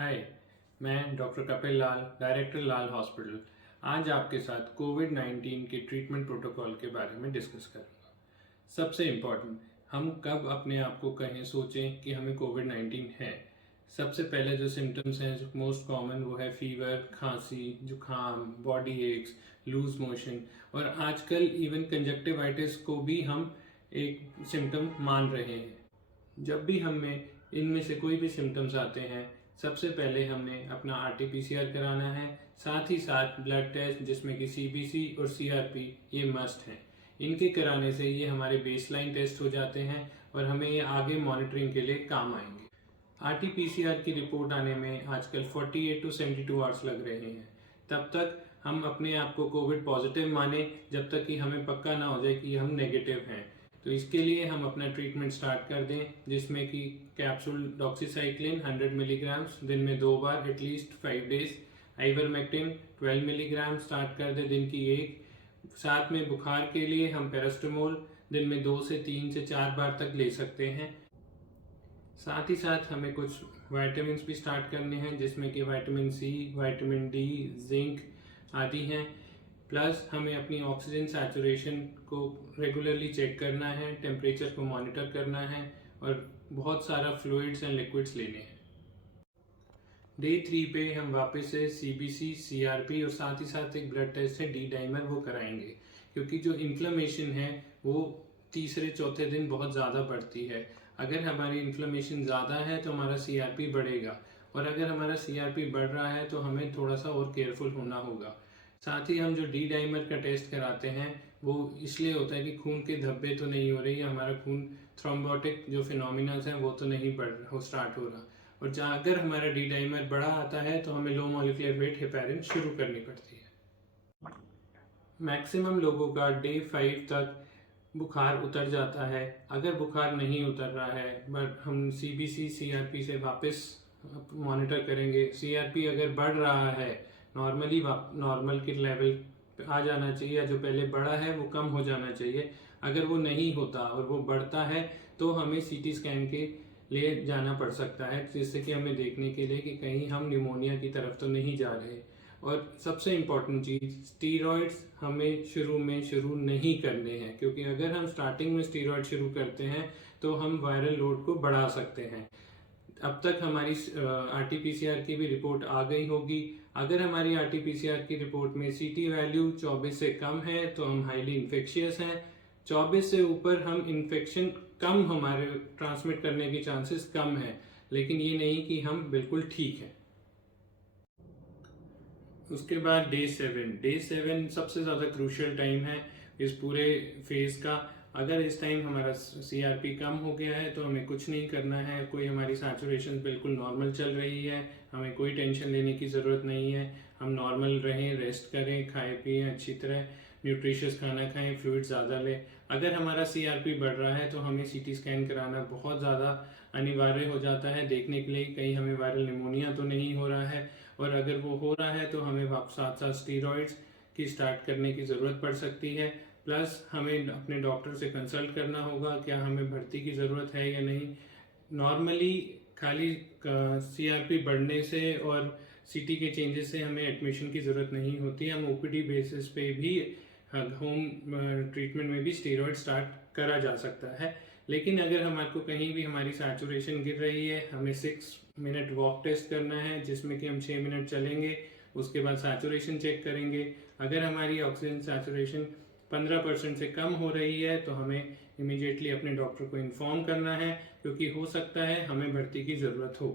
हाय, मैं डॉक्टर कपिल लाल, डायरेक्टर लाल हॉस्पिटल। आज आपके साथ कोविड-19 के ट्रीटमेंट प्रोटोकॉल के बारे में डिस्कस करूँगा। सबसे इम्पोर्टेंट, हम कब अपने आप को कहें सोचें कि हमें कोविड-19 है। सबसे पहले जो सिम्टम्स हैं जो मोस्ट कॉमन वो है फीवर, खांसी, जुखाम, बॉडी एक्स, लूज मोशन और आजकल इवन कंजक्टिवाइटिस को भी हम एक सिम्टम मान रहे हैं। जब भी हमें इनमें से कोई भी सिम्टम्स आते हैं, सबसे पहले हमने अपना RT-PCR कराना है। साथ ही साथ ब्लड टेस्ट जिसमें कि CBC और CRP ये मस्ट हैं। इनके कराने से ये हमारे बेसलाइन टेस्ट हो जाते हैं और हमें ये आगे मॉनिटरिंग के लिए काम आएंगे। RT-PCR की रिपोर्ट आने में आजकल 48 to 72 आवर्स लग रहे हैं। तब तक हम अपने आप को कोविड पॉजिटिव माने जब तक कि हमें पक्का ना हो जाए कि हम नेगेटिव हैं। तो इसके लिए हम अपना ट्रीटमेंट स्टार्ट कर दें, जिसमें कि कैप्सूल डॉक्सीसाइक्लिन 100 मिलीग्राम्स दिन में 2 बार at least 5 days, ivermectin 12 milligram start कर दें दिन की एक। साथ में बुखार के लिए हम पैरास्टामोल दिन में 2 से 3 से 4 बार तक ले सकते हैं। साथ ही साथ हमें कुछ वाइटामिन भी स्टार्ट करने हैं, जिसमें कि vitamin C, vitamin D, zinc आदि हैं। प्लस हमें अपनी ऑक्सीजन सैचुरेशन को रेगुलरली चेक करना है, टेम्परेचर को मॉनिटर करना है और बहुत सारा फ्लूइड्स एंड लिक्विड्स लेने हैं। डे 3 पे हम वापस से CBC, CRP और साथ ही साथ एक ब्लड टेस्ट है D-डाइमर, वो कराएंगे, क्योंकि जो इन्फ्लेमेशन है वो तीसरे चौथे दिन बहुत ज़्यादा बढ़ती है। अगर हमारी इन्फ्लेमेशन ज़्यादा है तो हमारा CRP बढ़ेगा और अगर हमारा CRP बढ़ रहा है तो हमें थोड़ा सा और केयरफुल होना होगा। साथ ही हम जो D-डाइमर का टेस्ट कराते हैं वो इसलिए होता है कि खून के धब्बे तो नहीं हो रही है, हमारा खून थ्रोम्बोटिक जो फिनोमिनास हैं वो तो नहीं स्टार्ट हो रहा। और जहाँ अगर हमारा D-डाइमर बड़ा आता है तो हमें लो मॉलिक्यूलर वेट हेपेरिन शुरू करनी पड़ती है। मैक्सिमम लोगों का डे 5 तक बुखार उतर जाता है। अगर बुखार नहीं उतर रहा है बट हम CBC, CRP से वापस मॉनिटर करेंगे। CRP अगर बढ़ रहा है, नॉर्मल के लेवल पे आ जाना चाहिए, या जो पहले बढ़ा है वो कम हो जाना चाहिए। अगर वो नहीं होता और वो बढ़ता है तो हमें CT स्कैन के लिए जाना पड़ सकता है, जिससे कि हमें देखने के लिए कि कहीं हम निमोनिया की तरफ तो नहीं जा रहे। और सबसे इम्पॉर्टेंट चीज़, स्टीरॉयड्स हमें शुरू नहीं करने हैं, क्योंकि अगर हम स्टार्टिंग में स्टीरॉयड शुरू करते हैं तो हम वायरल लोड को बढ़ा सकते हैं। अब तक हमारी RT-PCR की भी रिपोर्ट आ गई होगी। अगर हमारी RT-PCR की रिपोर्ट में CT वैल्यू 24 से कम है तो हम हाईली इन्फेक्शियस हैं। 24 से ऊपर हम इन्फेक्शन कम, हमारे ट्रांसमिट करने की चांसेस कम है, लेकिन ये नहीं कि हम बिल्कुल ठीक हैं। उसके बाद डे 7 सबसे ज़्यादा क्रूशियल टाइम है इस पूरे फेज का। अगर इस टाइम हमारा CRP कम हो गया है तो हमें कुछ नहीं करना है, कोई हमारी सैचुरेशन बिल्कुल नॉर्मल चल रही है, हमें कोई टेंशन लेने की ज़रूरत नहीं है। हम नॉर्मल रहें, रेस्ट करें, खाएं पिएं अच्छी तरह, न्यूट्रिशियस खाना खाएं, फ्लूइड ज़्यादा लें। अगर हमारा CRP बढ़ रहा है तो हमें CT स्कैन कराना बहुत ज़्यादा अनिवार्य हो जाता है, देखने के लिए कहीं हमें वायरल निमोनिया तो नहीं हो रहा है। और अगर वो हो रहा है तो हमें साथ साथ स्टीरॉइड्स की स्टार्ट करने की ज़रूरत पड़ सकती है। प्लस हमें अपने डॉक्टर से कंसल्ट करना होगा, क्या हमें भर्ती की ज़रूरत है या नहीं। नॉर्मली खाली CRP बढ़ने से और CT के चेंजेस से हमें एडमिशन की ज़रूरत नहीं होती। हम OPD बेसिस पे भी होम ट्रीटमेंट में भी स्टीरॉयड स्टार्ट करा जा सकता है। लेकिन अगर हमारे को कहीं भी हमारी सैचुरेशन गिर रही है, हमें 6 मिनट वॉक टेस्ट करना है, जिसमें कि हम 6 मिनट चलेंगे, उसके बाद सैचुरेशन चेक करेंगे। अगर हमारी ऑक्सीजन सैचुरेशन 15% से कम हो रही है तो हमें इमीडिएटली अपने डॉक्टर को इन्फॉर्म करना है, क्योंकि हो सकता है हमें भर्ती की ज़रूरत हो।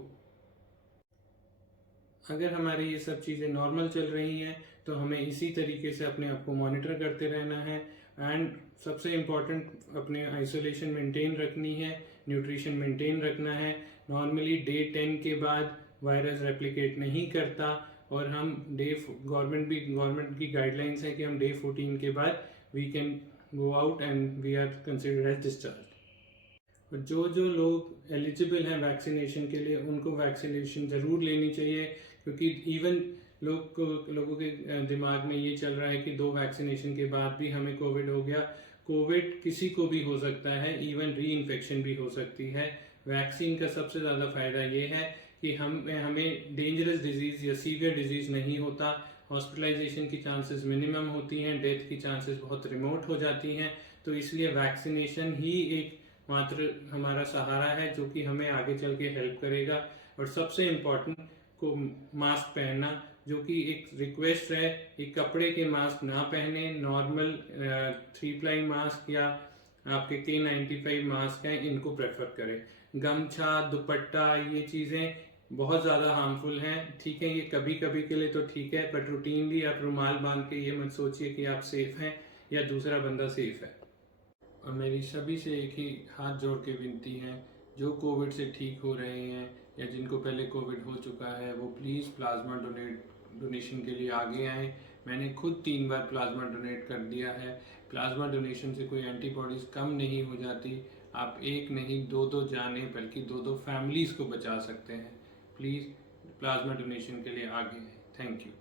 अगर हमारी ये सब चीज़ें नॉर्मल चल रही हैं तो हमें इसी तरीके से अपने आप को मॉनिटर करते रहना है। एंड सबसे इम्पॉर्टेंट, अपने आइसोलेशन मेंटेन रखनी है, न्यूट्रिशन मेंटेन रखना है। नॉर्मली डे 10 के बाद वायरस रेप्लिकेट नहीं करता और हम गवर्नमेंट की गाइडलाइंस है कि हम डे 14 के बाद we can go out and we are considered as discharge. जो जो लोग एलिजिबल हैं वैक्सीनेशन के लिए, उनको वैक्सीनेशन ज़रूर लेनी चाहिए, क्योंकि इवन लोगों के दिमाग में ये चल रहा है कि 2 वैक्सीनेशन के बाद भी हमें कोविड हो गया। कोविड किसी को भी हो सकता है, इवन री इन्फेक्शन भी हो सकती है। वैक्सीन का सबसे ज़्यादा फायदा ये है कि हमें डेंजरस डिजीज़ या सीवियर डिजीज़ नहीं होता, हॉस्पिटलाइजेशन की चांसेस मिनिमम होती हैं, डेथ की चांसेस बहुत रिमोट हो जाती हैं। तो इसलिए वैक्सीनेशन ही एक मात्र हमारा सहारा है जो कि हमें आगे चल के हेल्प करेगा। और सबसे इम्पोर्टेंट को मास्क पहनना, जो कि एक रिक्वेस्ट है, एक कपड़े के मास्क ना पहने, नॉर्मल 3 प्लाई मास्क या आपके K95 मास्क हैं इनको प्रेफर करें। गमछा, दुपट्टा, ये चीज़ें बहुत ज़्यादा हार्मफुल हैं। ठीक है, ये कभी कभी के लिए तो ठीक है, बट रूटीनली आप रुमाल बांध के ये मत सोचिए कि आप सेफ हैं या दूसरा बंदा सेफ है। और मेरी सभी से एक ही हाथ जोड़ के विनती है, जो कोविड से ठीक हो रहे हैं या जिनको पहले कोविड हो चुका है, वो प्लीज़ प्लाज्मा डोनेशन के लिए आगे आएँ। मैंने खुद 3 बार प्लाज्मा डोनेट कर दिया है। प्लाज्मा डोनेशन से कोई एंटीबॉडीज़ कम नहीं हो जाती। आप एक नहीं, 2-2 जाने, बल्कि 2-2 फैमिलीज़ को बचा सकते हैं। प्लीज़ प्लाज्मा डोनेशन के लिए आगे आएँ। Thank you.